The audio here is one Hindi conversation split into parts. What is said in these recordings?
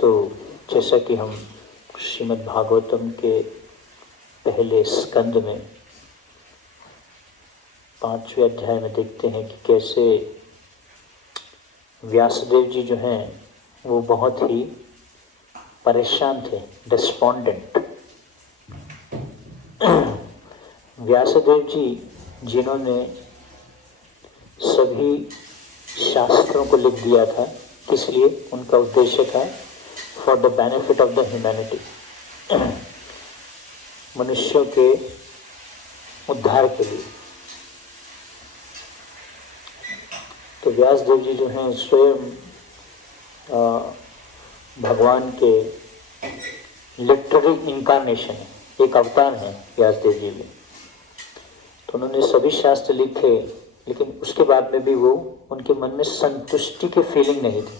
तो जैसा कि हम श्रीमद् भागवतम के पहले स्कंद में 5वें अध्याय में देखते हैं कि कैसे व्यासदेव जी जो हैं वो बहुत ही परेशान थे, डिस्पॉन्डेंट। व्यासदेव जी जिन्होंने सभी शास्त्रों को लिख दिया था, किस लिए? उनका उद्देश्य था for the benefit of the humanity, मनुष्यों के उद्धार के लिए। तो व्यासदेव जी जो हैं स्वयं भगवान के लिटररी इनकारनेशन है, एक अवतार है व्यासदेव जी में। तो उन्होंने सभी शास्त्र लिखे, लेकिन उसके बाद में भी वो उनके मन में संतुष्टि की फीलिंग नहीं थी।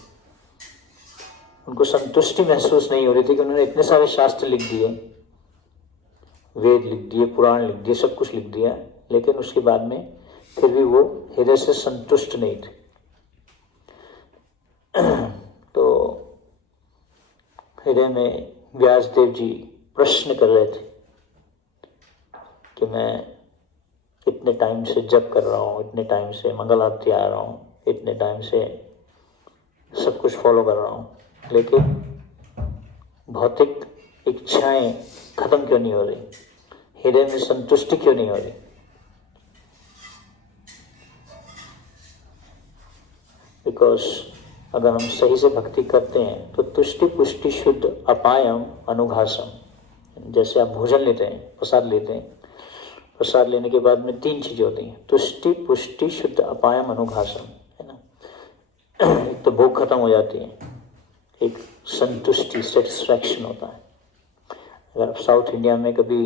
उनको संतुष्टि महसूस नहीं हो रही थी कि उन्होंने इतने सारे शास्त्र लिख दिए, वेद लिख दिए, पुराण लिख दिए, सब कुछ लिख दिया, लेकिन उसके बाद में फिर भी वो हृदय से संतुष्ट नहीं थे। तो हृदय में व्यासदेव जी प्रश्न कर रहे थे कि मैं इतने टाइम से जप कर रहा हूँ, इतने टाइम से मंगल आरती आ रहा हूँ, इतने टाइम से सब कुछ फॉलो कर रहा हूँ, लेकिन भौतिक इच्छाएं खत्म क्यों नहीं हो रही? हृदय में संतुष्टि क्यों नहीं हो रही? बिकॉज अगर हम सही से भक्ति करते हैं तो तुष्टि पुष्टि शुद्ध अपायम अनुघासम, जैसे आप भोजन लेते हैं, प्रसाद लेते हैं, प्रसाद लेने के बाद में 3 चीजें होती हैं, तुष्टि पुष्टि शुद्ध अपायम अनुघासम, है ना। एक तो भूख खत्म हो जाती है, एक संतुष्टि सेटिस्फैक्शन होता है। अगर आप साउथ इंडिया में कभी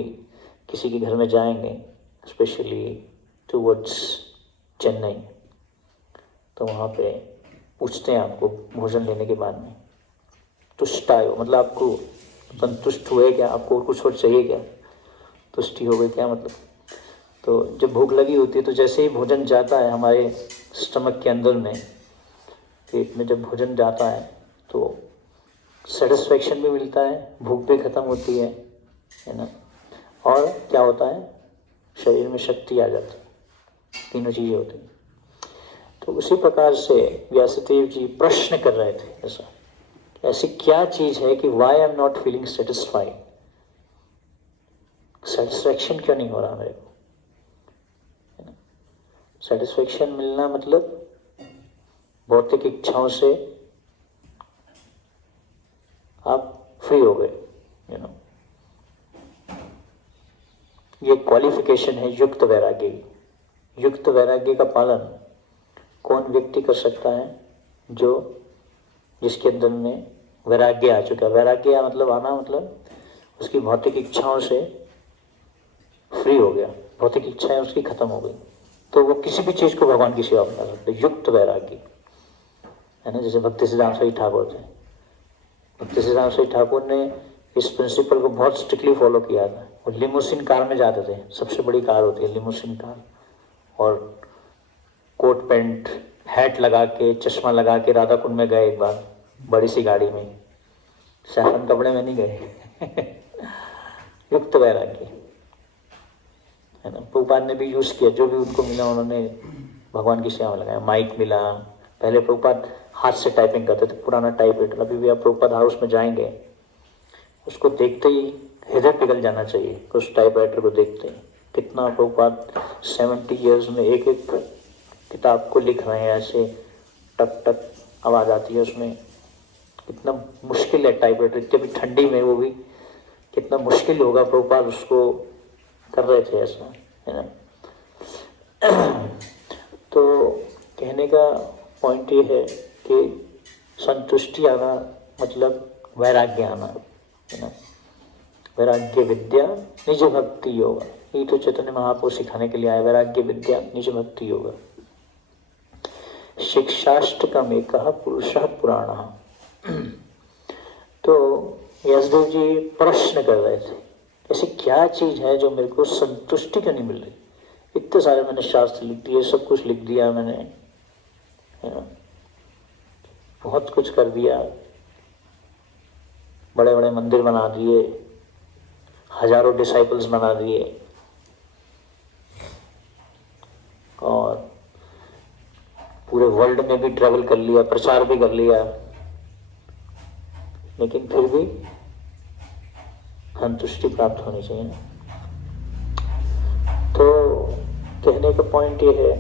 किसी के घर में जाएंगे, स्पेशली टूवर्ड्स चेन्नई, तो वहाँ पे पूछते हैं आपको भोजन लेने के बाद में, तुष्टायो मतलब आपको संतुष्ट हुए क्या, आपको और कुछ और चाहिए क्या, तुष्टि हो गई क्या मतलब। तो जब भूख लगी होती है तो जैसे ही भोजन जाता है हमारे स्टमक के अंदर में, पेट में जब भोजन जाता है तो सेटिस्फैक्शन भी मिलता है, भूख भी खत्म होती है ना, और क्या होता है, शरीर में शक्ति आ जाती है, तीनों चीज़ें होती हैं। तो उसी प्रकार से व्यासदेव जी प्रश्न कर रहे थे, ऐसा ऐसी क्या चीज़ है कि why I am not feeling satisfied, satisfaction क्यों नहीं हो रहा मेरे को। सेटिस्फैक्शन मिलना मतलब भौतिक इच्छाओं से आप फ्री हो गए, ये क्वालिफिकेशन है युक्त वैराग्य की। युक्त वैराग्य का पालन कौन व्यक्ति कर सकता है? जिसके अंदर में वैराग्य आ चुका है। वैराग्य मतलब आना मतलब उसकी भौतिक इच्छाओं से फ्री हो गया, भौतिक इच्छाएं उसकी खत्म हो गई, तो वो किसी भी चीज को भगवान की सेवा में कर सकते। युक्त वैराग्य है ना, जैसे भक्ति सिद्धांत साई ठाकुर थे। भक्ति सिद्धांत साई ठाकुर ने इस प्रिंसिपल को बहुत स्ट्रिक्टली फॉलो किया था। वो लिमोसिन कार में जाते थे, सबसे बड़ी कार होती है लिमोसिन कार, और कोट पैंट हैट लगा के चश्मा लगा के राधा कुंड में गए एक बार, बड़ी सी गाड़ी में, सैफरन कपड़े में नहीं गए। युक्त वैराग्य है ना। प्रभुपाद ने भी यूज किया, जो भी उनको मिला उन्होंने भगवान की सेवा में लगाया। माइक मिला, पहले प्रभुपाद हाथ से टाइपिंग करते थे, पुराना टाइपराइटर। अभी भी आप प्रभुपाद हाउस में जाएंगे, उसको देखते ही हृदय पिघल जाना चाहिए, उस टाइपराइटर को देखते ही। कितना प्रभुपाद 70 ईयर्स में एक एक किताब को लिख रहे हैं, ऐसे टक टक आवाज आती है उसमें। कितना मुश्किल है टाइपराइटर, इतनी ठंडी में, वो भी कितना मुश्किल होगा, प्रभुपाद उसको कर रहे थे ऐसा, है ना। तो कहने का पॉइंट ये है कि संतुष्टि आना मतलब वैराग्य आना, है ना। वैराग्य विद्या निज भक्ति योग, ये तो चैतन्य महाप्रभु सिखाने के लिए आया। वैराग्य विद्या निज भक्ति योग, शिक्षाष्टकम एक पुरुषः पुराण। तो व्यासदेव जी प्रश्न कर रहे थे, ऐसी क्या चीज है जो मेरे को संतुष्टि क्यों नहीं मिल रही? इतने सारे मैंने शास्त्र लिख दिए, सब कुछ लिख दिया मैंने, है ना, बहुत कुछ कर दिया, बड़े बड़े मंदिर बना दिए, हजारों डिसाइपल्स बना दिए और पूरे वर्ल्ड में भी ट्रैवल कर लिया, प्रचार भी कर लिया, लेकिन फिर भी संतुष्टि प्राप्त होनी चाहिए ना। तो कहने का पॉइंट ये है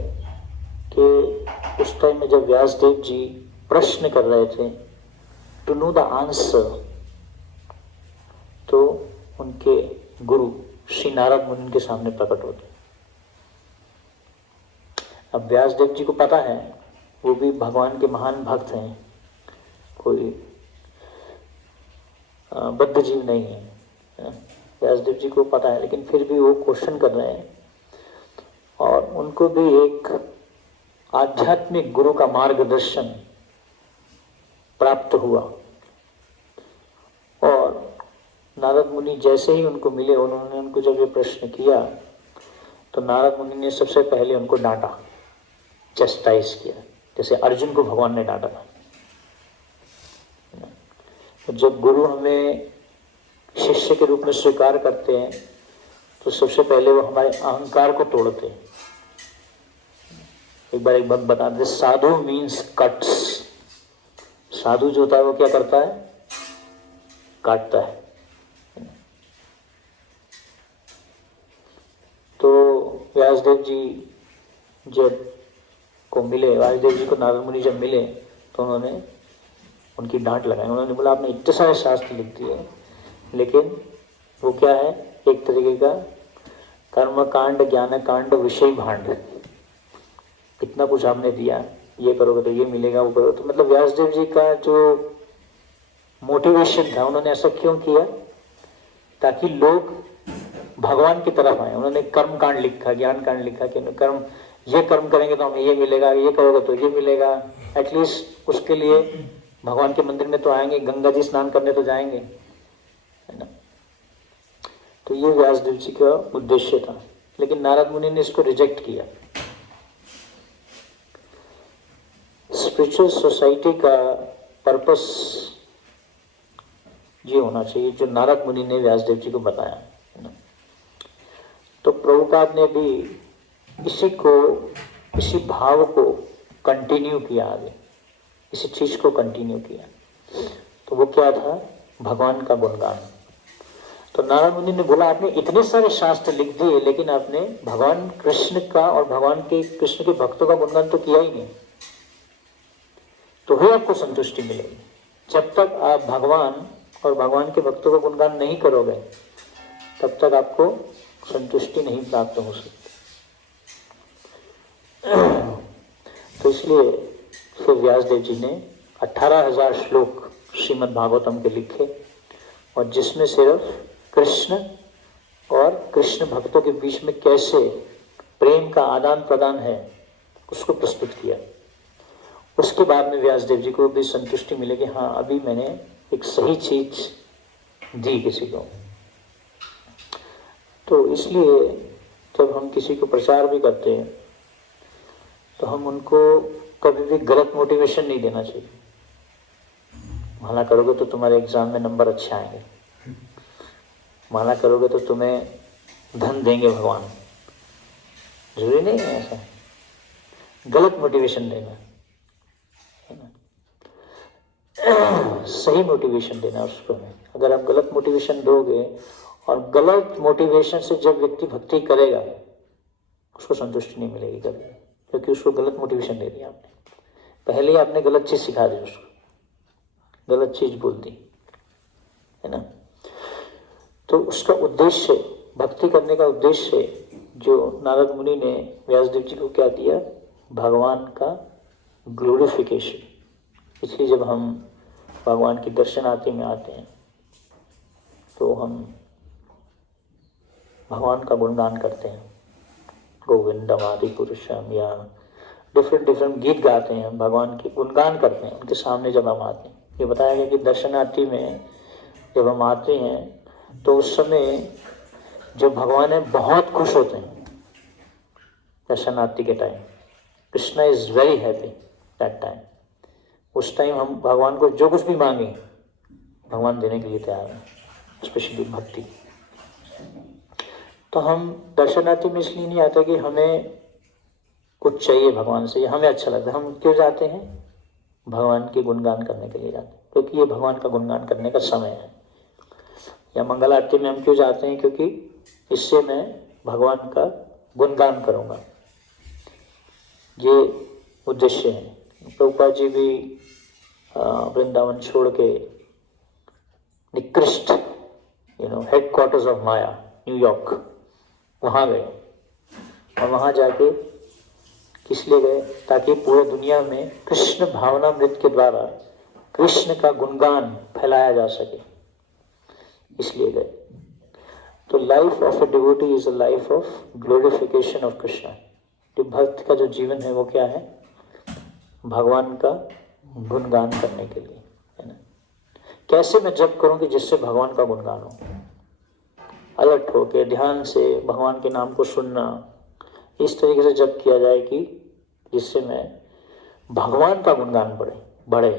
कि उस टाइम में जब व्यासदेव जी प्रश्न कर रहे थे टू नो द आंसर, तो उनके गुरु श्री नारद मुनि के सामने प्रकट होते। अब व्यासदेव जी को पता है, वो भी भगवान के महान भक्त हैं, कोई बद्ध जीव नहीं है। व्यासदेव जी को पता है, लेकिन फिर भी वो क्वेश्चन कर रहे हैं और उनको भी एक आध्यात्मिक गुरु का मार्गदर्शन प्राप्त हुआ। और नारद मुनि जैसे ही उनको मिले, उन्होंने उनको जब ये प्रश्न किया तो नारद मुनि ने सबसे पहले उनको डांटा, चेस्टाइज किया, जैसे अर्जुन को भगवान ने डांटा था। तो जब गुरु हमें शिष्य के रूप में स्वीकार करते हैं तो सबसे पहले वो हमारे अहंकार को तोड़ते हैं। एक बात बता दे, साधु मीन्स कट्स। साधु जो होता है वो क्या करता है? काटता है। तो व्यासदेव जी जब को मिले, व्यासदेव जी को नारद मुनि जब मिले तो उन्होंने उनकी डांट लगाई। उन्होंने बोला आपने इतने सारे शास्त्र लिख दिए, लेकिन वो क्या है? एक तरीके का कर्म कांड, ज्ञान कांड, विषय भांड। इतना कुछ आपने दिया, ये करोगे तो ये मिलेगा, वो करोगे तो। मतलब व्यासदेव जी का जो मोटिवेशन था, उन्होंने ऐसा क्यों किया? ताकि लोग भगवान की तरफ आए। उन्होंने कर्म कांड लिखा, ज्ञान कांड लिखा कि कर्म, ये कर्म करेंगे तो हमें ये मिलेगा, ये करोगे तो ये मिलेगा। एटलीस्ट उसके लिए भगवान के मंदिर में तो आएंगे, गंगा जी स्नान करने तो जाएंगे, है ना। तो ये व्यासदेव जी का उद्देश्य था, लेकिन नारद मुनि ने इसको रिजेक्ट किया। स्पिरिचुअल सोसाइटी का पर्पस ये होना चाहिए जो नारद मुनि ने व्यासदेव जी को बताया, है ना। तो प्रभुपाद ने भी इसी भाव को कंटिन्यू किया आगे, इसी चीज को कंटिन्यू किया। तो वो क्या था? भगवान का गुणगान। तो नारद मुनि ने बोला आपने इतने सारे शास्त्र लिख दिए, लेकिन आपने भगवान कृष्ण का और भगवान के कृष्ण के भक्तों का गुणगान तो किया ही नहीं। तो ही आपको संतुष्टि मिलेगी। जब तक आप भगवान और भगवान के भक्तों का गुणगान नहीं करोगे, तब तक आपको संतुष्टि नहीं प्राप्त हो सकती। तो इसलिए फिर व्यासदेव जी ने 18,000 श्लोक श्रीमद् भागवतम के लिखे, और जिसमें सिर्फ कृष्ण और कृष्ण भक्तों के बीच में कैसे प्रेम का आदान प्रदान है उसको प्रस्तुत किया। उसके बाद में व्यासदेव जी को भी संतुष्टि मिले कि हाँ, अभी मैंने एक सही चीज दी किसी को। तो इसलिए जब हम किसी को प्रचार भी करते हैं तो हम उनको कभी भी गलत मोटिवेशन नहीं देना चाहिए। माना करोगे तो तुम्हारे एग्जाम में नंबर अच्छे आएंगे, माना करोगे तो तुम्हें धन देंगे भगवान, जरूरी नहीं है ऐसा। गलत मोटिवेशन देना है ना, सही मोटिवेशन देना उसको है। अगर आप गलत मोटिवेशन दोगे, और गलत मोटिवेशन से जब व्यक्ति भक्ति करेगा उसको संतुष्टि नहीं मिलेगी कभी, क्योंकि उसको गलत मोटिवेशन दे दिया आपने। पहले ही आपने गलत चीज सिखा दी उसको, गलत चीज बोल दी, है ना। तो उसका उद्देश्य, भक्ति करने का उद्देश्य जो नारद मुनि ने व्यासदेव जी को क्या दिया? भगवान का ग्लोरिफिकेशन। इसलिए जब हम भगवान की दर्शनार्थी में आते हैं तो हम भगवान का गुणगान करते हैं, गोविंदम आदि पुरुषम, या डिफरेंट गीत गाते हैं, भगवान के गुणगान करते हैं उनके सामने जब हम आते हैं। ये बताया गया कि दर्शनार्थी में जब हम आते हैं तो उस समय जो भगवान है बहुत खुश होते हैं दर्शनार्थी के time. Krishna is very happy that time. उस टाइम हम भगवान को जो कुछ भी मांगे भगवान देने के लिए तैयार है, स्पेशली भक्ति। तो हम दर्शनार्थी में इसलिए नहीं आते कि हमें कुछ चाहिए भगवान से, हमें अच्छा लगता है। हम क्यों जाते हैं? भगवान के गुणगान करने के लिए जाते हैं, क्योंकि ये भगवान का गुणगान करने का समय है। या मंगल आरती में हम क्यों जाते हैं? क्योंकि इससे मैं भगवान का गुणगान करूँगा, ये उद्देश्य है। प्रभुपाद जी भी वृंदावन छोड़ के निकृष्ट हेडक्वार्टर्स ऑफ माया न्यूयॉर्क वहाँ गए, और वहाँ जाके किस लिए गए? ताकि पूरे दुनिया में कृष्ण भावनामृत के द्वारा कृष्ण का गुणगान फैलाया जा सके, इसलिए गए। तो life of a devotee is a life of glorification of Krishna. जो भक्त का जो जीवन है वो क्या है? भगवान का गुणगान करने के लिए, है ना। कैसे मैं जप करूं कि जिससे भगवान का गुणगान हो? अलर्ट होकर ध्यान से भगवान के नाम को सुनना, इस तरीके से जप किया जाए कि जिससे मैं भगवान का गुणगान बढ़े।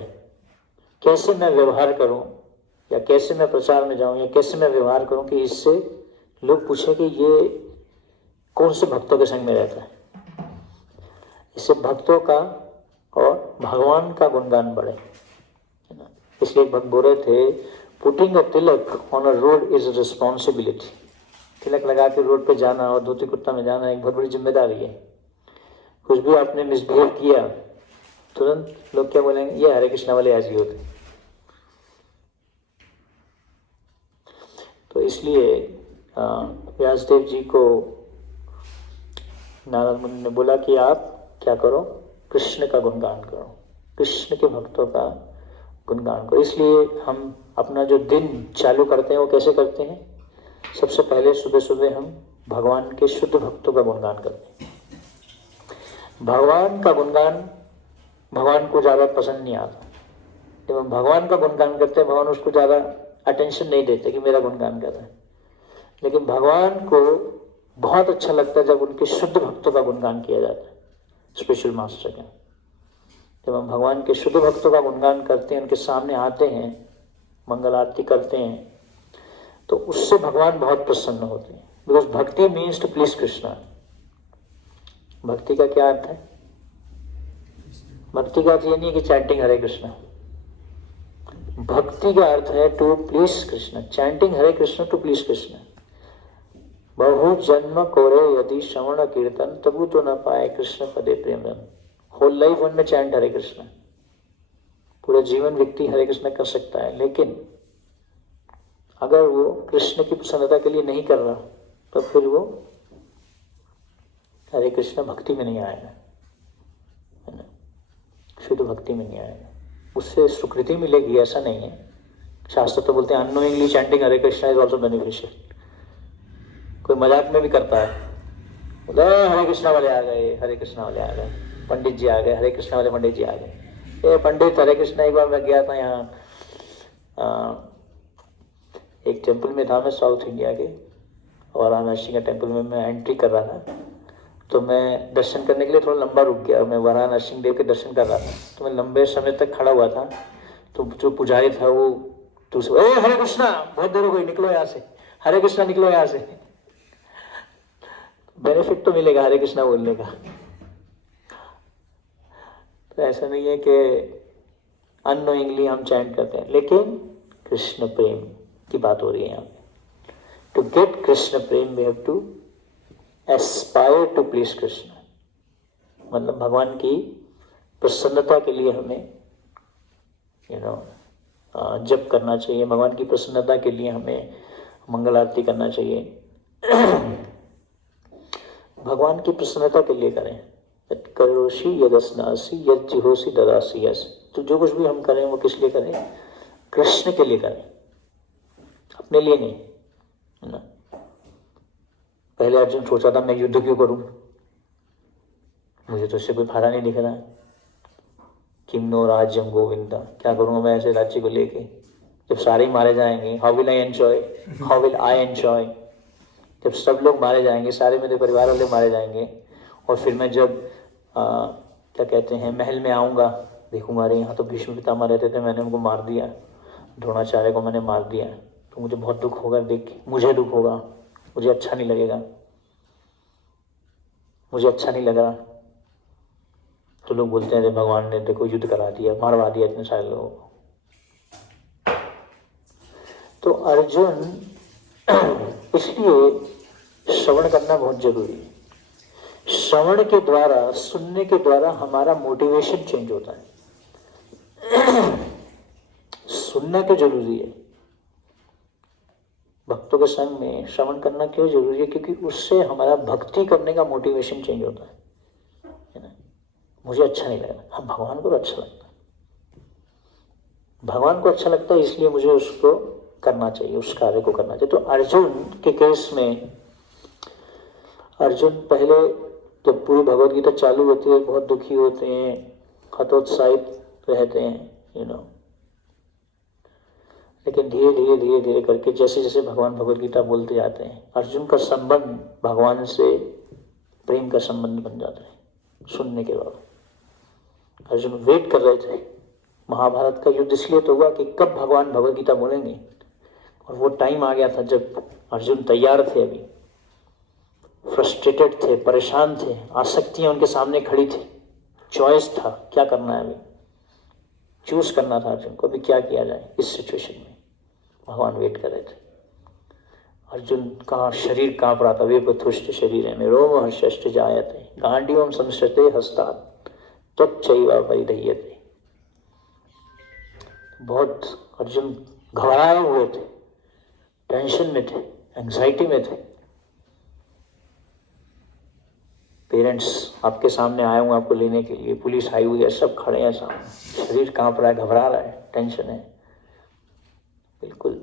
कैसे मैं व्यवहार करूं, या कैसे मैं प्रचार में जाऊं, या कैसे मैं व्यवहार करूं कि इससे लोग पूछे कि ये कौन से भक्तों के संग में रहता है। इससे भक्तों का और भगवान का गुणगान बढ़े, है ना। इसलिए भक्त बोल रहे थे, putting a tilak on a road is responsibility. तिलक लगा के रोड पे जाना और धोती कुर्ता में जाना एक बहुत बड़ी जिम्मेदारी है। कुछ भी आपने मिसबिहेव किया, तुरंत लोग क्या बोलेंगे? ये हरे कृष्णा वाले ऐसे होते। तो इसलिए व्यासदेव जी को नारद मुनि ने बोला कि आप क्या करो? कृष्ण का गुणगान करो, कृष्ण के भक्तों का गुणगान करो। इसलिए हम अपना जो दिन चालू करते हैं वो कैसे करते हैं? सबसे पहले सुबह सुबह हम भगवान के शुद्ध भक्तों का गुणगान करते हैं। भगवान का गुणगान भगवान को ज़्यादा पसंद नहीं आता। जब हम भगवान का गुणगान करते हैं, भगवान उसको ज़्यादा अटेंशन नहीं देते कि मेरा गुणगान कर रहे हैं। लेकिन भगवान को बहुत अच्छा लगता है जब उनके शुद्ध भक्तों का गुणगान किया जाता है, स्पेशल मास्टर का। जब हम भगवान के शुद्ध भक्तों का गुणगान करते हैं, उनके सामने आते हैं, मंगल आरती करते हैं, तो उससे भगवान बहुत प्रसन्न होते हैं। बिकॉज भक्ति मीन्स टू प्लीज कृष्णा। भक्ति का क्या अर्थ है? भक्ति का अर्थ ये नहीं है कि चैंटिंग हरे कृष्णा। भक्ति का अर्थ है to please Krishna. Chanting Hare Krishna to please Krishna. बहु जन्म कोरे यदि श्रवण कीर्तन तबु तो न पाए कृष्ण पदे प्रेम रन। होल लाइफ वन में चैंट हरे कृष्ण, पूरा जीवन व्यक्ति हरे कृष्ण कर सकता है, लेकिन अगर वो कृष्ण की प्रसन्नता के लिए नहीं कर रहा तो फिर वो हरे कृष्ण भक्ति में नहीं आएगा, है ना, शुद्ध भक्ति में नहीं आएगा। उससे सुकृति मिलेगी ऐसा नहीं है। शास्त्र तो बोलते हैं unknowingly chanting Hare Krishna is also beneficial. कोई मजाक में भी करता है, बोले हरे कृष्णा वाले आ गए, हरे कृष्णा वाले आ गए, पंडित जी आ गए, हरे कृष्णा वाले पंडित जी आ गए। ये पंडित हरे कृष्णा, एक बार मैं गया था यहाँ एक टेम्पल में था, मैं साउथ इंडिया के वाराणसी का टेम्पल में मैं एंट्री कर रहा था। तो मैं दर्शन करने के लिए थोड़ा लंबा रुक गया। मैं वाराणसी देव के दर्शन कर रहा था, तो मैं लंबे समय तक खड़ा हुआ था। तो जो पुजारी था वो दूसरे, ए हरे कृष्णा, बहुत देर हो गई, निकलो यहाँ से, हरे कृष्णा निकलो यहाँ से। बेनिफिट तो मिलेगा हरे कृष्णा बोलने का। तो ऐसा नहीं है कि अननोइंगली हम चैंट करते हैं, लेकिन कृष्ण प्रेम की बात हो रही है यहाँ पे। To get Krishna prem we have to aspire to please Krishna. मतलब भगवान की प्रसन्नता के लिए हमें जप करना चाहिए। भगवान की प्रसन्नता के लिए हमें मंगल आरती करना चाहिए। भगवान की प्रसन्नता के लिए करें। यत् करोषि यदस्नासि यत् जिहोषि ददासि यस। तो जो कुछ भी हम करें वो किस लिए करें? कृष्ण के लिए करें, अपने लिए नहीं, है ना। पहले अर्जुन सोचा था मैं युद्ध क्यों करूं, मुझे तो इससे कोई फायदा नहीं दिख रहा है। किम नो राज्यम गोविंदा, क्या करूंगा मैं ऐसे राज्य को लेके, जब सारे ही मारे जाएंगे। How will I enjoy, how will I enjoy. जब सब लोग मारे जाएंगे, सारे मेरे परिवार वाले मारे जाएंगे, और फिर मैं जब क्या कहते हैं महल में आऊँगा, देखूंगा अरे यहाँ तो भीष्म पितामह रहते थे, मैंने उनको मार दिया। द्रोणाचार्य को मैंने मार दिया तो मुझे बहुत दुख होगा, देख के मुझे दुख होगा, मुझे अच्छा नहीं लगेगा, मुझे अच्छा नहीं लगा। तो लोग बोलते हैं भगवान ने देखो युद्ध करा दिया, मारवा दिया इतने सारे लोगों को। तो अर्जुन इसलिए श्रवण करना बहुत जरूरी है। श्रवण के द्वारा, सुनने के द्वारा हमारा मोटिवेशन चेंज होता है। सुनना तो जरूरी है। भक्तों के संग में श्रवण करना क्यों जरूरी है? क्योंकि उससे हमारा भक्ति करने का मोटिवेशन चेंज होता है ना? मुझे अच्छा नहीं लगा, हाँ भगवान को अच्छा लगता है, भगवान को अच्छा लगता है, इसलिए मुझे उसको करना चाहिए, उस कार्य को करना चाहिए। तो अर्जुन के केस में, अर्जुन पहले जब पूरी भगवत गीता चालू होती है बहुत दुखी होते हैं, हतोत्साहित रहते हैं, लेकिन धीरे धीरे धीरे धीरे करके जैसे जैसे भगवान भगवत गीता बोलते जाते हैं, अर्जुन का संबंध भगवान से प्रेम का संबंध बन जाता है। सुनने के बाद अर्जुन वेट कर रहे थे। महाभारत का युद्ध इसलिए तो हुआ कि कब भगवान भगवत गीता बोलेंगे, और वो टाइम आ गया था जब अर्जुन तैयार थे, अभी फ्रस्ट्रेटेड थे, परेशान थे, आसक्तियां उनके सामने खड़ी थी, चॉइस था क्या करना है, अभी चूज करना था अर्जुन को, अभी क्या किया जाए इस सिचुएशन में। भगवान वेट कर रहे थे। अर्जुन का शरीर कांप रहा था, वेपथुष्ट शरीर में रोम हर्षष्ट जायते गांडीवम संसृते हस्तात् त्वच्चैव वैधयते। बहुत अर्जुन घबराए हुए थे, टेंशन में थे, एंजाइटी में थे। पेरेंट्स आपके सामने आए हुए आपको लेने के लिए, पुलिस आई हुई है, सब खड़े हैं सामने, शरीर कांप रहा है, घबरा रहा है, टेंशन है बिल्कुल।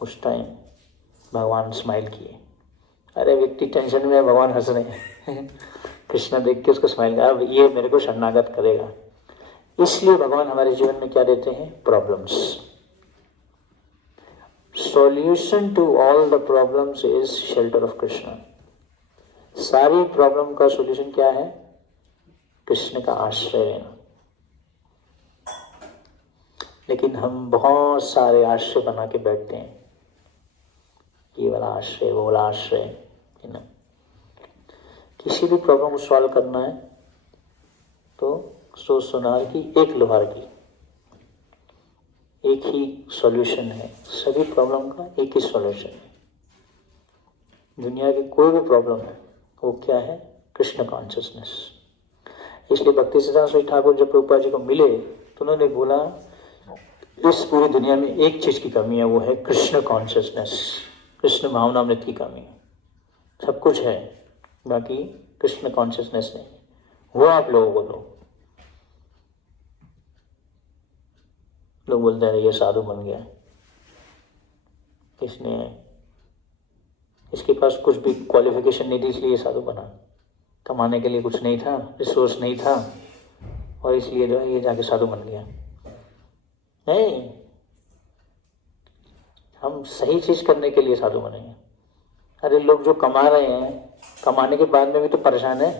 उस टाइम भगवान स्माइल किए। अरे व्यक्ति टेंशन में है, भगवान हंस रहे हैं कृष्णा देख के उसको स्माइल किया, अब ये मेरे को शरणागत करेगा। इसलिए भगवान हमारे जीवन में क्या देते हैं? Problems. Solution to all the problems is shelter of Krishna. सारी प्रॉब्लम का सॉल्यूशन क्या है? कृष्ण का आश्रय लेना। लेकिन हम बहुत सारे आश्रय बना के बैठते हैं, ये वाला आश्रय, वो वाला आश्रय, है ना। किसी भी प्रॉब्लम को सॉल्व करना है तो सोच सुनार की एक लोहार की, एक ही सॉल्यूशन है। सभी प्रॉब्लम का एक ही सॉल्यूशन है। दुनिया की कोई भी प्रॉब्लम है वो क्या है? कृष्ण कॉन्शियसनेस। इसलिए भक्ति सिद्धांत स्वामी ठाकुर जब प्रभुपाद जी को मिले तो उन्होंने बोला इस पूरी दुनिया में एक चीज की कमी है, वो है कृष्ण कॉन्शियसनेस, कृष्ण भावनामृत की कमी है। सब कुछ है, बाकी कृष्ण कॉन्शियसनेस नहीं है, वो आप लोगों को दो। लोग बोलते हैं ये साधु बन गया, इसके पास कुछ भी क्वालिफिकेशन नहीं थी इसलिए ये साधु बना, कमाने के लिए कुछ नहीं था, रिसोर्स नहीं था, और इसलिए जो है ये जाके साधु बन गया। नहीं, हम सही चीज करने के लिए साधु बनेंगे। अरे लोग जो कमा रहे हैं, कमाने के बाद में भी तो परेशान है।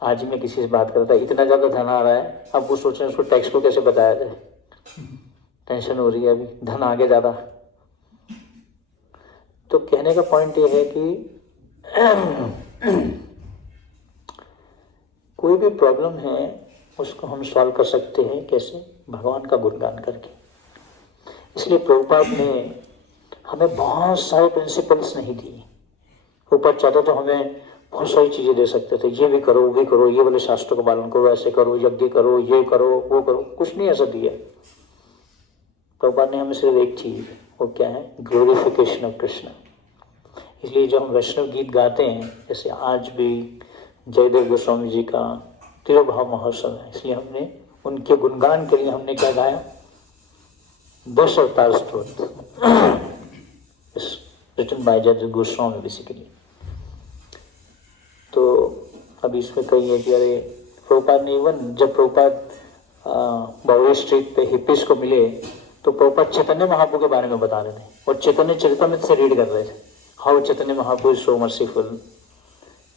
आज ही मैं किसी से बात करता, इतना ज्यादा धन आ रहा है, अब वो सोच रहे हैं उसको टैक्स को कैसे बताया जाए, टेंशन हो रही है, अभी धन आगे ज्यादा। तो कहने का पॉइंट ये है कि कोई भी प्रॉब्लम है उसको हम सॉल्व कर सकते हैं, कैसे? भगवान का गुणगान करके। इसलिए प्रभुपाद ने हमें बहुत सारे प्रिंसिपल्स नहीं दिए। ऊपर चाहता तो हमें बहुत सारी चीजें दे सकते थे, ये भी करो, वो भी करो, ये वाले शास्त्रों का पालन करो, ऐसे करो, यज्ञ करो, ये करो, वो करो, कुछ नहीं ऐसा दिया। प्रभुपाद ने हमें सिर्फ एक चीज, वो क्या है? Glorification of Krishna. इसलिए जब हम वैष्णव गीत गाते हैं, जैसे आज भी जयदेव गोस्वामी जी का तिरुभाव महोत्सव है, इसलिए हमने उनके गुणगान के लिए हमने क्या गाया? 10 अवतार स्तोत्र, written by Jayadev Goswami basically. तो अभी इसमें कही है कि अरे प्रभुपाद ने इवन जब प्रभुपाद बावड़ी स्ट्रीट पे हिप्पीज को मिले तो प्रभुपाद चैतन्य महाप्रभु के बारे में बता रहे थे, और चैतन्य चरितमृत से रीड कर रहे थे। How Chaitanya Mahaprabhu is so merciful,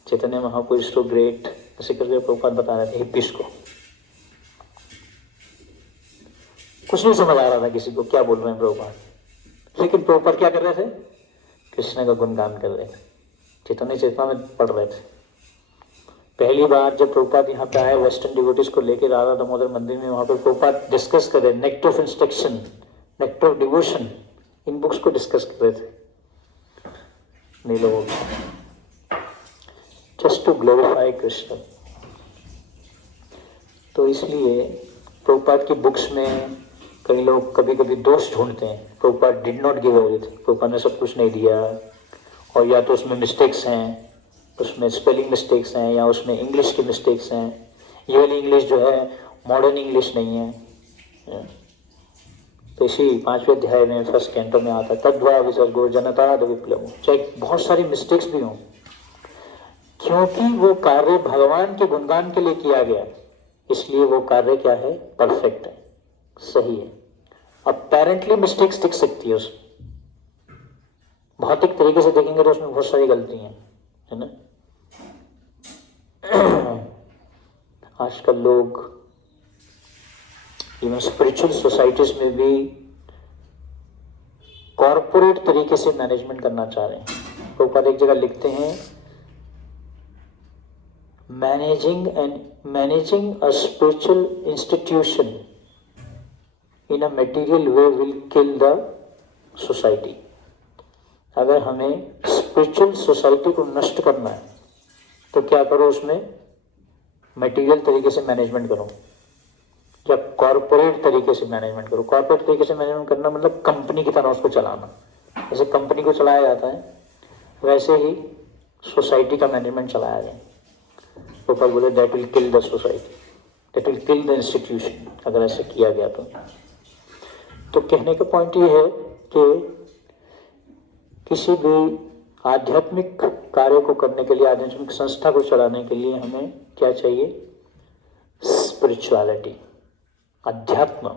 Chaitanya Mahaprabhu is so great, ऐसे करके प्रभुपाद बता रहे थे हिप्पीज को। कुछ नहीं समझ आ रहा था किसी को क्या बोल रहे हैं प्रभुपाद, लेकिन प्रभुपाद क्या कर रहे थे? कृष्ण का गुणगान कर रहे थे, चैतन्य चरितामृत पढ़ रहे थे। पहली बार जब प्रभुपाद यहाँ पे आए वेस्टर्न डिवोटीज को लेकर राधा दामोदर मंदिर में, वहाँ पे प्रभुपाद डिस्कस कर रहे, nectar of instruction, nectar of devotion, in books को डिस्कस कर रहे थे नहीं लोगों को, जस्ट टू ग्लोरीफाई कृष्ण। तो इसलिए प्रभुपाद की बुक्स में कई लोग कभी कभी दोष ढूंढते हैं, Prabhupada did not give everything, Prabhupada ने सब कुछ नहीं दिया, और या तो उसमें मिस्टेक्स हैं, उसमें स्पेलिंग मिस्टेक्स हैं, या उसमें इंग्लिश की मिस्टेक्स हैं, ये वाली इंग्लिश जो है मॉडर्न इंग्लिश नहीं है। तो इसी 5वें अध्याय में फर्स्ट कैंटो में आता है तद्वा विसर्गो जनता विप्लव, चाहे बहुत सारी मिस्टेक्स भी हों, क्योंकि वो कार्य भगवान के गुणगान के लिए किया गया, इसलिए वो कार्य क्या है? परफेक्ट है, सही है। अपेरेंटली मिस्टेक्स दिख सकती है उसमें, भौतिक तरीके से देखेंगे तो उसमें बहुत सारी गलतियां है ना। आजकल लोग इवन स्पिरिचुअल सोसाइटीज में भी कॉरपोरेट तरीके से मैनेजमेंट करना चाह रहे हैं। प्रभुपाद एक जगह लिखते हैं, managing a spiritual institution in a material way will kill the society. अगर हमें स्पिरिचुअल सोसाइटी को नष्ट करना है तो क्या करो, उसमें मटेरियल तरीके से मैनेजमेंट करो या कॉर्पोरेट तरीके से मैनेजमेंट करो। कॉर्पोरेट तरीके से मैनेजमेंट करना मतलब कंपनी की तरह उसको चलाना, जैसे कंपनी को चलाया जाता है वैसे ही सोसाइटी का मैनेजमेंट चलाया जाए। ऊपर बोले that will kill the society, that will kill the institution, अगर ऐसे किया गया तो कहने का पॉइंट ये है कि किसी भी आध्यात्मिक कार्य को करने के लिए, आध्यात्मिक संस्था को चलाने के लिए हमें क्या चाहिए? स्पिरिचुअलिटी, अध्यात्म।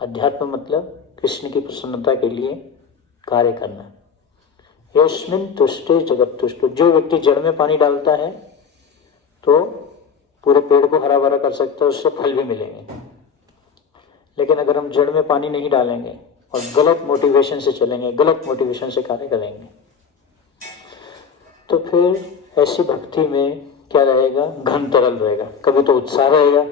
अध्यात्म मतलब कृष्ण की प्रसन्नता के लिए कार्य करना। यस्मिन् तुष्टे जगत तुष्टो, जो व्यक्ति जड़ में पानी डालता है तो पूरे पेड़ को हरा भरा कर सकता है, उससे फल भी मिलेंगे। लेकिन अगर हम जड़ में पानी नहीं डालेंगे और गलत मोटिवेशन से चलेंगे, गलत मोटिवेशन से कार्य करेंगे, तो फिर ऐसी भक्ति में क्या रहेगा? घन तरल रहेगा। कभी तो उत्साह रहेगा,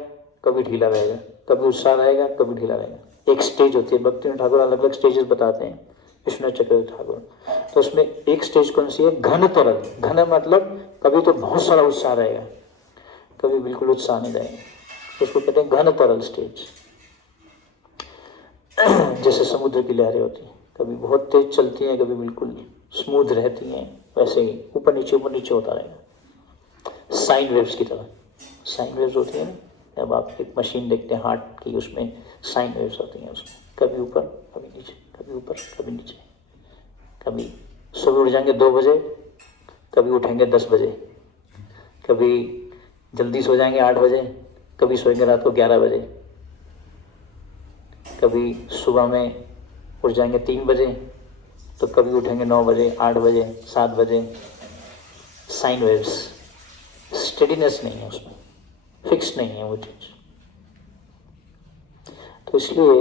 कभी ढीला रहेगा, कभी उत्साह रहेगा, कभी ढीला रहेगा। एक स्टेज होती है, भक्ति में ठाकुर अलग अलग स्टेजेस बताते हैं, विष्णु चक्रवर्ती ठाकुर। तो उसमें एक स्टेज कौन सी है? घन तरल। घन मतलब कभी तो बहुत सारा उत्साह रहेगा, कभी बिल्कुल उत्साह नहीं रहेगा, तो उसको कहते हैं घन तरल स्टेज। जैसे समुद्र की लहरें होती हैं, कभी बहुत तेज चलती हैं, कभी बिल्कुल स्मूथ रहती हैं, वैसे ही ऊपर नीचे होता रहेगा। साइन वेव्स की तरह साइन वेव्स होती है ना, जब आप एक मशीन देखते हैं हार्ट की, उसमें साइन वेव्स होती हैं, उसमें कभी ऊपर कभी नीचे, कभी ऊपर कभी नीचे। कभी सुबह उठ जाएंगे 2 बजे, कभी उठेंगे 10 बजे, कभी जल्दी सो जाएंगे 8 बजे, कभी सोएंगे रात को 11 बजे, कभी सुबह में उठ जाएंगे 3 बजे, तो कभी उठेंगे 9 बजे, 8 बजे, 7 बजे। साइन वेव्स, स्टेडीनेस नहीं है उसमें, फिक्स नहीं है वो चीज। तो इसलिए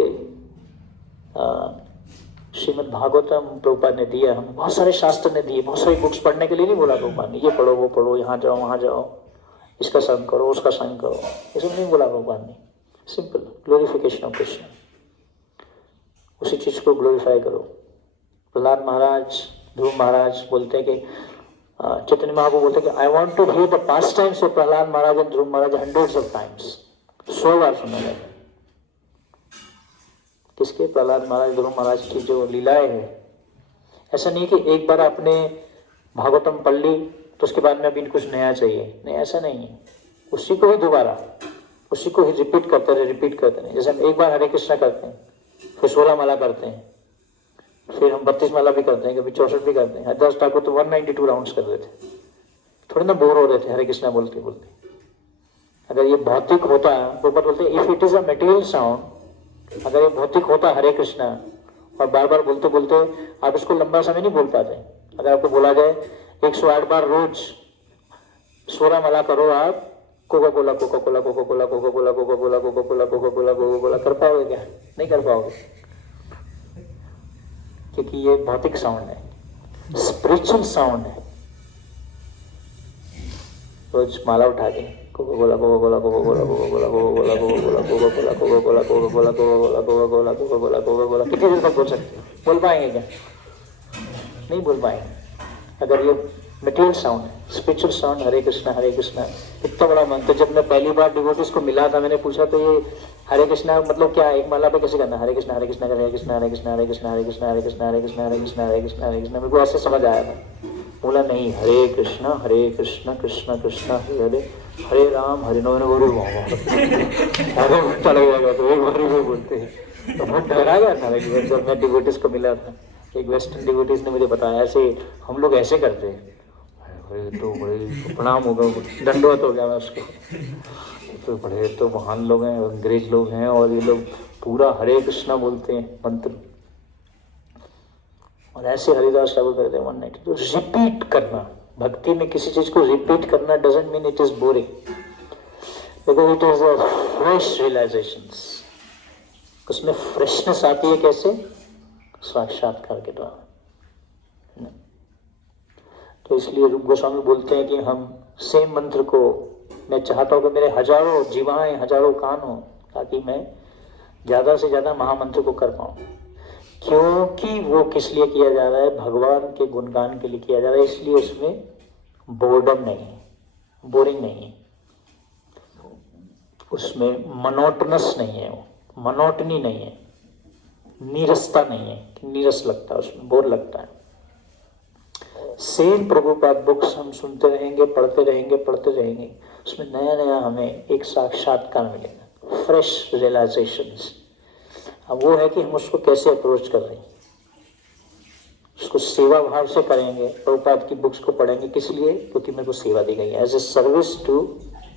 श्रीमद् भागवतम प्रभुपाद ने दिया, हम बहुत सारे शास्त्र ने दिए, बहुत सारी बुक्स पढ़ने के लिए नहीं बोला प्रभुपाद ने, ये पढ़ो वो पढ़ो, यहाँ जाओ वहाँ जाओ, इसका संग करो उसका संग करो, ये सब नहीं बोला प्रभुपाद ने। सिंपल ग्लोरिफिकेशन ऑफ कृष्ण, उसी चीज को ग्लोरीफाई करो। प्रहलाद महाराज, ध्रुव महाराज बोलते हैं कि चैतन्य महाप्रभु बोलते हैं कि I want to hear the pastimes of Prahlad Maharaj and Dhruv Maharaj hundreds of times. 100 बार सुना जाता है। किसके? प्रहलाद महाराज, ध्रुव महाराज की जो लीलाएं हैं। ऐसा नहीं कि एक बार आपने भागवतम पढ़ ली तो उसके बाद में अभी कुछ नया चाहिए, नहीं, ऐसा नहीं है। उसी को ही दोबारा, उसी को ही रिपीट करते रहे। जैसे हम एक बार हरे कृष्णा करते हैं, फिर 16 माला करते हैं, फिर हम 32 माला भी करते हैं, कभी 64 भी करते हैं। हरिदास ठाकुर तो 192 राउंड्स कर रहे थे, थोड़ी ना बोर हो रहे थे हरे कृष्णा बोलते बोलते। अगर ये भौतिक होता, ऊपर बोलते if it is a material sound, अगर ये भौतिक होता हरे कृष्णा और बार बार बोलते बोलते आप इसको लंबा समय नहीं बोल पाते। अगर आपको बोला जाए 108 बार रोज 16 माला करो आप, Coca Cola Coca Cola Coca Cola Coca Cola Coca Cola Coca Cola Coca Cola Coca Cola कर पाओगे क्या? नहीं कर पाओगे, क्योंकि ये भौतिक साउंड है। स्पिरिचुअल साउंड है। रोज माला उठा के Coca Cola Coca Cola Coca Cola Coca Cola Coca Cola Coca Cola Coca Cola Coca Cola Coca Cola Coca Cola Coca Cola Coca Cola कितनी देर तक बोल सकते हैं? बोल पाएंगे क्या? नहीं बोल पाएंगे। अगर ये मटेरियल साउंड है, स्पिरिचुअल साउंड हरे कृष्णा इतना बड़ा मंत्र। जब मैं पहली बार डिवोटीज को मिला था, मैंने पूछा तो ये हरे कृष्णा मतलब क्या है, एक माला पे कैसे करना? हरे कृष्णा हरे कृष्णा हरे कृष्णा हरे कृष्णा हरे कृष्णा हरे कृष्णा हरे कृष्णा हरे कृष्णा हरे कृष्णा हरे कृष्णा हरे कृष्णा। मेरे को ऐसे समझ आया था। बोला नहीं, हरे कृष्णा कृष्णा कृष्णा हरे हरे हरे राम हरे नाम बोले अच्छा लग जाएगा। तो एक बार भी बोलते हैं तो बहुत डरा गया था। जब मैं डिवोटीज को मिला था, एक वेस्टर्न डिवोटीज ने मुझे बताया ऐसे हम लोग ऐसे करते हैं। तो बड़े प्रणाम होगा, दंडवत हो गया मैं उसको। तो बड़े तो महान लोग हैं, अंग्रेज लोग हैं, और ये लोग पूरा हरे कृष्णा बोलते हैं मंत्र, और ऐसे हरिदास ठाकुर करते हैं 190। तो रिपीट करना भक्ति में, किसी चीज को रिपीट करना doesn't mean it is boring, because it is a fresh realisations. उसमें फ्रेशनेस आती है कैसे? साक्षात्कार के द्वारा। तो इसलिए रूप गोस्वामी बोलते हैं कि हम सेम मंत्र को, मैं चाहता हूँ कि मेरे हजारों जीवाएं, हजारों कान हो, ताकि मैं ज़्यादा से ज़्यादा महामंत्र को कर पाऊँ। क्योंकि वो किस लिए किया जा रहा है? भगवान के गुणगान के लिए किया जा रहा है। इसलिए उसमें बोर्डम नहीं है, बोरिंग नहीं है, उसमें मोनोटोनस नहीं है, मोनोटनी नहीं है, नीरसता नहीं है, नीरस लगता है, उसमें बोर लगता है। सेम प्रभुपाद बुक्स हम सुनते रहेंगे, पढ़ते रहेंगे, उसमें नया नया हमें एक साक्षात्कार मिलेगा, फ्रेश रियलाइजेशंस। अब वो है कि हम उसको कैसे अप्रोच कर रहे हैं, उसको सेवा भाव से करेंगे। प्रभुपाद की बुक्स को पढ़ेंगे किस लिए? क्योंकि मेरे को सेवा दी गई है, as a service to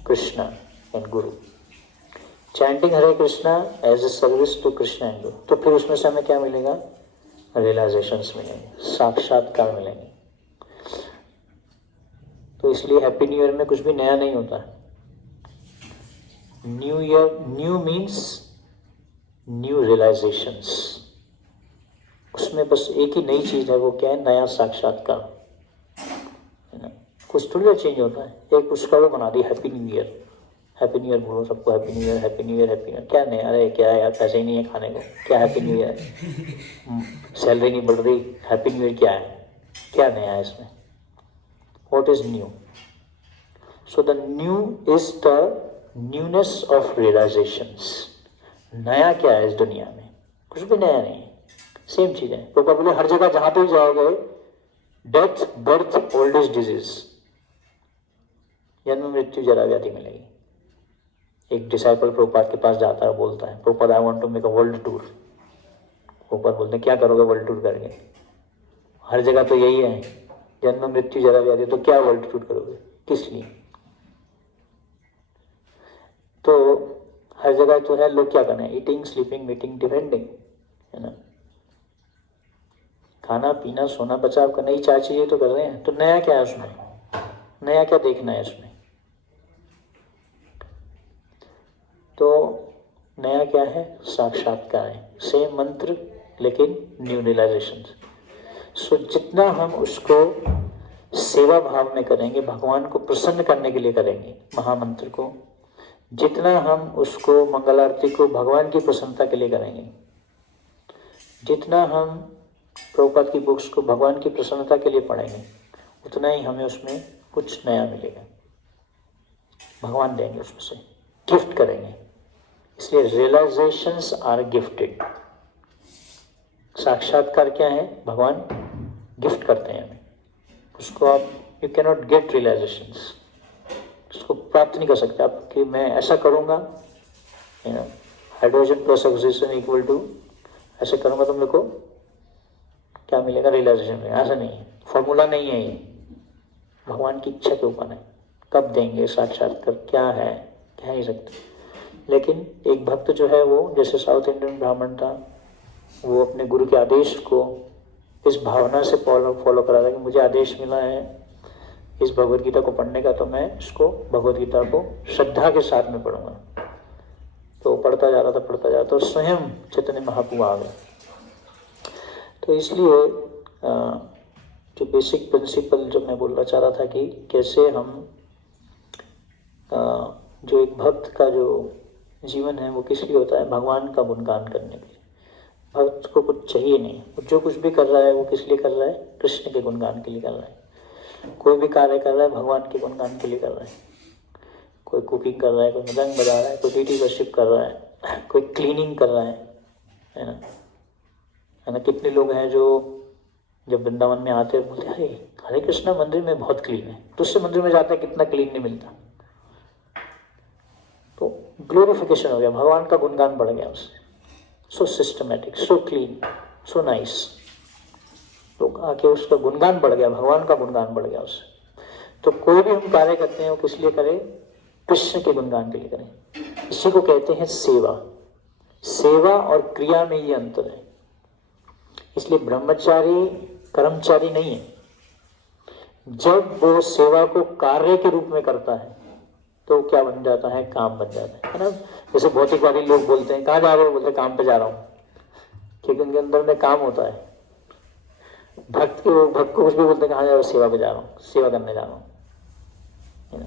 Krishna and guru. Chanting Hare Krishna as a service to Krishna and guru. तो फिर उसमें से हमें क्या मिलेगा? रियलाइजेशंस मिलेंगे, साक्षात्कार मिलेंगे। तो इसलिए हैप्पी न्यू ईयर में कुछ भी नया नहीं होता है। New year, new means new realisations. उसमें बस एक ही नई चीज है, वो क्या है? नया साक्षात्कार। कुछ थोड़ा चेंज होता है। एक उसका वो बना दिया happy new year, happy new year बोलो सबको, happy new year happy new year happy new year. क्या नया? अरे क्या है यार, पैसे ही नहीं है खाने को, क्या हैप्पी न्यू ईयर? सैलरी नहीं बढ़ रही, हैप्पी न्यू ईयर क्या है? क्या नया है इसमें? What is new? So the new is the newness of realizations. नया क्या है इस दुनिया में? कुछ भी नया नहीं है, सेम चीज है। तो बोले हर जगह जहां पे जाओगे, death, birth, old age, disease, जन्म मृत्यु जरा व्याधि मिलेगी। एक डिसाइपल प्रभुपाद के पास जाता है, बोलता है Prabhupada I want to make a world tour. Prabhupada बोलते हैं क्या करोगे वर्ल्ड टूर करके? हर जगह तो यही है, जन्म मृत्यु जरा व्याधि, तो क्या वर्ल्ड टूर करोगे? किस लिए? तो हर जगह तो है, लोग क्या कर रहे हैं? ईटिंग, स्लीपिंग, मीटिंग, डिफेंडिंग, है ना, खाना पीना सोना बचाव करना, ही 4 चीजें तो कर रहे हैं। तो नया क्या है उसमें? नया क्या देखना है उसमें? तो नया क्या है? साक्षात्कार है। सेम मंत्र लेकिन न्यू रियलाइजेशन। सो जितना हम उसको सेवा भाव में करेंगे, भगवान को प्रसन्न करने के लिए करेंगे महामंत्र को, जितना हम उसको मंगल आरती को भगवान की प्रसन्नता के लिए करेंगे, जितना हम प्रभुपाद की बुक्स को भगवान की प्रसन्नता के लिए पढ़ेंगे, उतना ही हमें उसमें कुछ नया मिलेगा। भगवान देंगे उसमें से, गिफ्ट करेंगे। इसलिए रियलाइजेशंस आर गिफ्टेड। साक्षात्कार क्या है? भगवान गिफ्ट करते हैं हमें उसको। आप you can not gate realisations, उसको प्राप्त नहीं कर सकते आप कि मैं ऐसा करूँगा, hydrogen plus oxygen equal to, ऐसे करूँगा तो मेरे को क्या मिलेगा? रियलाइजेशन मिलेगा। ऐसा नहीं है, फॉर्मूला नहीं है ये, भगवान की इच्छा के ऊपर है। कब देंगे साक्षात्कार, क्या है, कह नहीं सकते। लेकिन एक भक्त जो है वो, जैसे साउथ इंडियन ब्राह्मण था, वो अपने गुरु के आदेश को इस भावना से फॉलो करा था कि मुझे आदेश मिला है इस भगवद गीता को पढ़ने का, तो मैं इसको भगवद गीता को श्रद्धा के साथ में पढ़ूंगा। तो पढ़ता जा रहा था तो स्वयं चैतन्य महाप्रभु आ गए। तो इसलिए जो बेसिक प्रिंसिपल जो मैं बोलना चाह रहा था कि कैसे हम जो एक भक्त का जो जीवन है वो किस लिए होता है, भगवान का गुणगान करने के लिए। भक्त को कुछ चाहिए नहीं, जो कुछ भी कर रहा है वो किस लिए कर रहा है, कृष्ण के गुणगान के लिए कर रहा है। कोई भी कार्य कर रहा है भगवान के गुणगान के लिए कर रहा है। कोई कुकिंग कर रहा है, कोई मृदंग बजा रहा है, कोई डीटी वर्शिप कर रहा है, कोई क्लीनिंग कर रहा है ना। कितने लोग हैं जो जब वृंदावन में आते हैं बोलते हैं अरे हरे कृष्णा मंदिर में बहुत क्लीन है, दूसरे मंदिर में जाते हैं कितना क्लीन नहीं मिलता। तो ग्लोरिफिकेशन हो गया, भगवान का गुणगान बढ़ गया उससे। So systematic, so clean, so nice. तो आके उसका गुणगान बढ़ गया, भगवान का गुणगान बढ़ गया उससे। तो कोई भी हम कार्य करते हैं वो किस लिए करें, कृष्ण के गुणगान के लिए करें। इसी को कहते हैं सेवा। सेवा और क्रिया में ये अंतर है। इसलिए ब्रह्मचारी कर्मचारी नहीं है। जब वो सेवा को कार्य के रूप में करता है तो क्या बन जाता है, काम बन जाता है ना। जैसे भौतिकवादी लोग बोलते हैं कहाँ जा रहे हो, बोलते काम पे जा रहा हूँ, क्योंकि उनके अंदर में काम होता है। भक्त को कुछ भी बोलते हैं कहाँ जा रहे हो, सेवा पे जा रहा हूँ, सेवा करने जा रहा हूँ, है ना।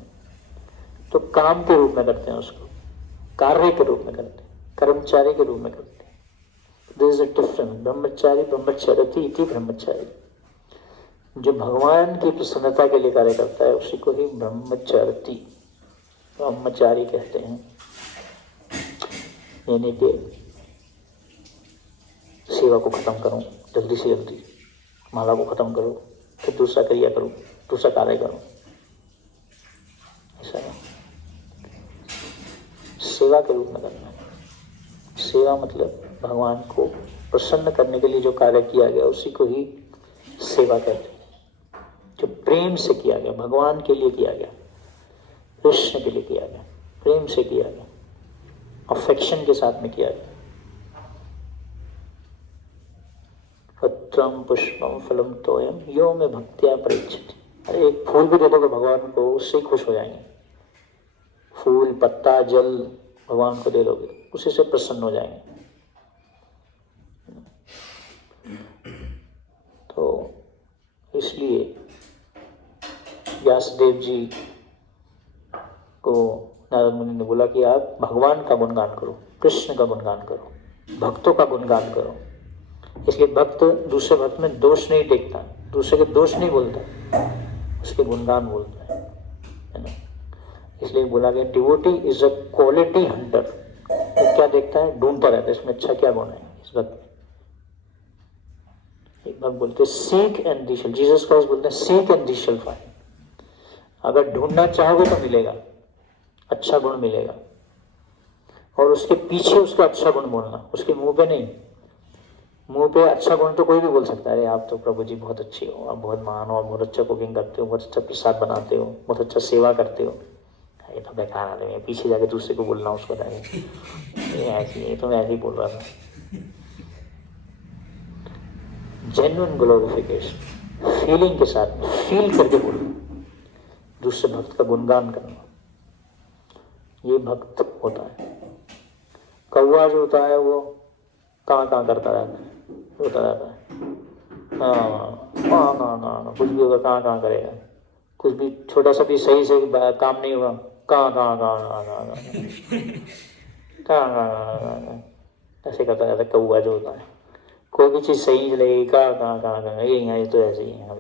तो काम के रूप में करते हैं उसको, कार्य के रूप में करते हैं, कर्मचारी के रूप में करते हैं। There is a difference. ब्रह्मचारी ब्रह्मचर्यति इति ब्रह्मचारी। जो भगवान की प्रसन्नता के लिए कार्य करता है उसी को ही ब्रह्मचर्यति ब्रह्मचारी कहते हैं। यानी कि सेवा को खत्म करूं जल्दी से जल्दी, माला को खत्म करो, फिर दूसरा क्रिया करो, दूसरा कार्य करो, ऐसा नहीं। सेवा के रूप में करना है। सेवा मतलब भगवान को प्रसन्न करने के लिए जो कार्य किया गया उसी को ही सेवा कहते हैं। जो प्रेम से किया गया, भगवान के लिए किया गया, कृष्ण के लिए किया गया, प्रेम से किया गया, अफेक्शन के साथ में किया गया। पत्रम पुष्पम फलम तोयम यो में भक्त्या परीक्षित। अरे एक फूल भी दे दोगे भगवान को, उससे खुश हो जाएंगे। फूल, पत्ता, जल भगवान को दे दोगे, उसी से प्रसन्न हो जाएंगे। तो इसलिए व्यासदेव जी को नारद मुनि ने बोला कि आप भगवान का गुणगान करो, कृष्ण का गुणगान करो, भक्तों का गुणगान करो। इसलिए भक्त दूसरे भक्त में दोष नहीं देखता, दूसरे के दोष नहीं बोलता, उसके गुणगान बोलता है ना। इसलिए बोला गया devotee is a quality Hunter. तो क्या देखता है, ढूंढता रहता है इसमें अच्छा क्या गुण है इस भक्त। एक भक्त बोलते seek and the shall, Jesus Christ बोलते हैं seek and the shall find. अगर ढूंढना चाहोगे तो मिलेगा, अच्छा गुण मिलेगा। और उसके पीछे उसका अच्छा गुण बोलना, उसके मुंह पे नहीं। मुंह पे अच्छा गुण तो कोई भी बोल सकता है, अरे आप तो प्रभु जी बहुत अच्छे हो, आप बहुत महान हो, आप बहुत अच्छा कुकिंग करते हो, बहुत अच्छा प्रसाद बनाते हो, बहुत अच्छा सेवा करते हो। ये तो बेकार आदमी है, पीछे जाके दूसरे को बोलना उसको जाके ये तो मैं ऐसे ही बोल रहा था। जेन्युइन ग्लोरिफिकेशन, फीलिंग के साथ, फील करके बोलना, दूसरे भक्त का गुणगान करना, ये भक्त होता है। कौवा जो होता है वो कहाँ करता रहता है, होता रहता है, हाँ कुछ भी होगा कहाँ करेगा, कुछ भी छोटा सा भी सही से काम नहीं हुआ कहाँ ऐसे करता रहता है कौवा जो होता है। कोई भी चीज़ सही चलेगी कहाँ ये यहाँ, ये तो ऐसे ही है,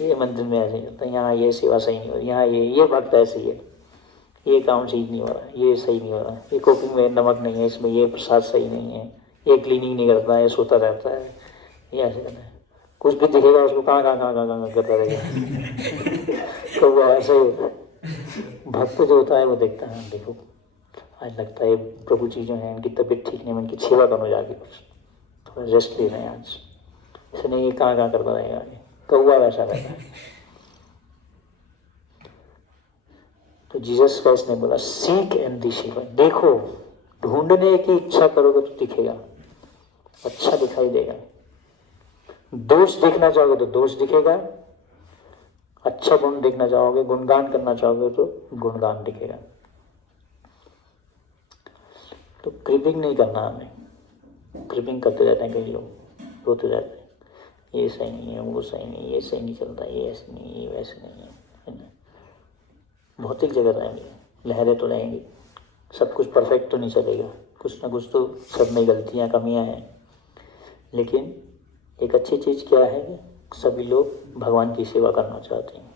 ये मंदिर में ऐसे ही होता है, यहाँ ये सेवा सही नहीं हो रही, यहाँ ये भक्त ऐसे ही है, ये काम ठीक नहीं हो रहा है, ये सही नहीं हो रहा है, ये कुकिंग में नमक नहीं है, इसमें ये प्रसाद सही नहीं है, ये क्लीनिंग नहीं करता है, ये सोता रहता है, ये ऐसे करता है। कुछ भी दिखेगा उसको कहाँ करता रहेगा। तो वो ऐसे ही होता है। भक्त जो होता है वो देखता है, देखो आज लगता है प्रभु जी जो है इनकी तबीयत ठीक नहीं, मैं इनकी सेवा करने जाके कुछ थोड़ा रेस्ट ले रहे हैं आज, इसने ये कहाँ करता रहेगा। कौवा वैसा रहता है। तो जीसस क्राइस्ट ने बोला सीक एंड दी शैल, देखो ढूंढने की इच्छा करोगे तो दिखेगा, अच्छा दिखाई देगा। दोष देखना चाहोगे तो दोष दिखेगा, अच्छा गुण देखना चाहोगे, गुणगान करना चाहोगे तो गुणगान दिखेगा। तो क्रिपिंग नहीं करना हमें, क्रिपिंग करते रहते हैं कई लोग, रोते रहते हैं, ये सही नहीं है, वो सही नहीं, ये सही नहीं चलता, ये ऐसे नहीं, ये वैसे नहीं है ना। भौतिक जगत रहेंगे, लहरें तो रहेंगी, सब कुछ परफेक्ट तो नहीं चलेगा, कुछ ना कुछ तो सब में गलतियाँ कमियाँ हैं। लेकिन एक अच्छी चीज़ क्या है कि सभी लोग भगवान की सेवा करना चाहते हैं।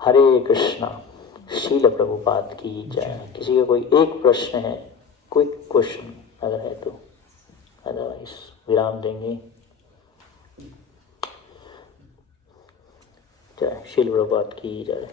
हरे कृष्णा। शील प्रभुपाद की जय। किसी का कोई एक प्रश्न है, क्विक क्वेश्चन अगर है तो, अदरवाइज विराम देंगे। जय शील प्रभुपाद की जय।